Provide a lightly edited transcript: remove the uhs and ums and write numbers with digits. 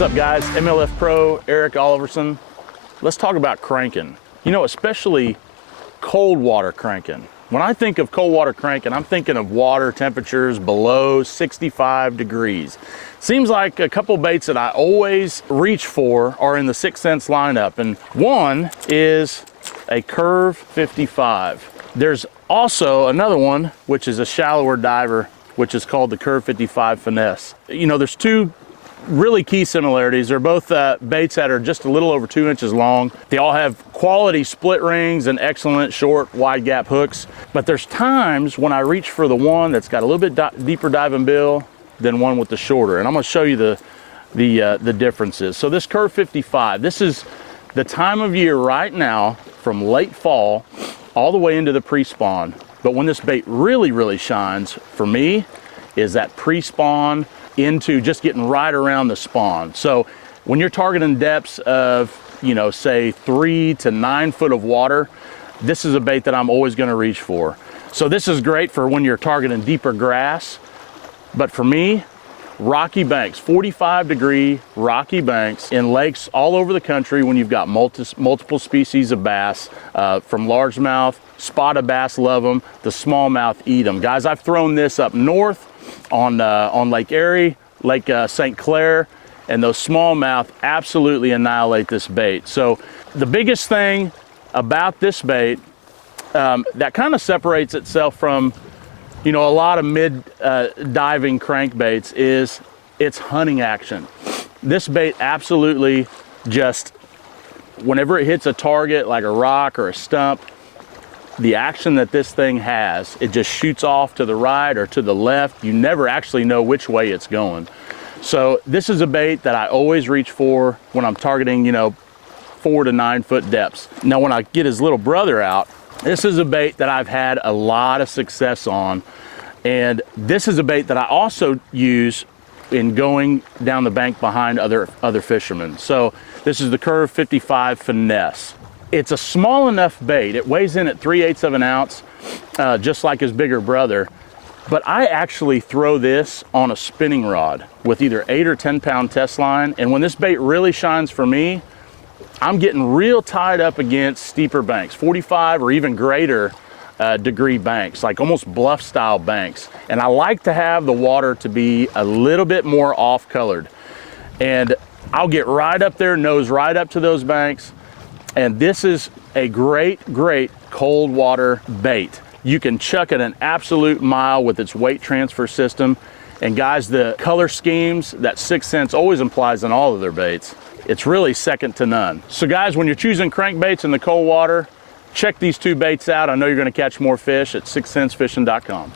What's up, guys? MLF Pro, Eric Oliverson. Let's talk about cranking. You know, especially cold water cranking. When I think of cold water cranking, I'm thinking of water temperatures below 65 degrees. Seems like a couple baits that I always reach for are in the 6 cents lineup, and one is a Curve 55. There's also another one, which is a shallower diver, which is called the Curve 55 Finesse. You know, there's two really key similarities. They're both baits that are just a little over 2 inches long. They all have quality split rings and excellent short wide gap hooks, but there's times when I reach for the one that's got a little bit deeper diving bill than one with the shorter, and I'm going to show you the differences. So this Curve 55, this is the time of year right now from late fall all the way into the pre-spawn, but when this bait really shines for me is that pre-spawn into just getting right around the spawn. So when you're targeting depths of, you know, say 3 to 9 foot of water, this is a bait that I'm always going to reach for. So this is great for when you're targeting deeper grass, but for me, rocky banks, 45-degree rocky banks in lakes all over the country when you've got multiple species of bass, from largemouth, spotted bass love them, the smallmouth eat them. Guys, I've thrown this up north on Lake Erie, Lake St. Clair, and those smallmouth absolutely annihilate this bait. So the biggest thing about this bait that kind of separates itself from, you know, a lot of diving crankbaits is its hunting action. This bait absolutely just, whenever it hits a target like a rock or a stump, the action that this thing has, it just shoots off to the right or to the left. You never actually know which way it's going. So this is a bait that I always reach for when I'm targeting, you know, 4 to 9 foot depths. Now, when I get his little brother out, this is a bait that I've had a lot of success on. And this is a bait that I also use in going down the bank behind other fishermen. So this is the Curve 55 Finesse. It's a small enough bait. It weighs in at 3/8 of an ounce, just like his bigger brother. But I actually throw this on a spinning rod with either 8 or 10 pound test line. And when this bait really shines for me, I'm getting real tied up against steeper banks, 45 or even greater degree banks, like almost bluff style banks. And I like to have the water to be a little bit more off colored. And I'll get right up there, nose right up to those banks. And this is a great cold water bait. You can chuck it an absolute mile with its weight transfer system. And guys, the color schemes that 6 cents always implies in all of their baits, it's really second to none. So guys, when you're choosing crankbaits in the cold water, check these two baits out. I know you're going to catch more fish at 6centsfishing.com.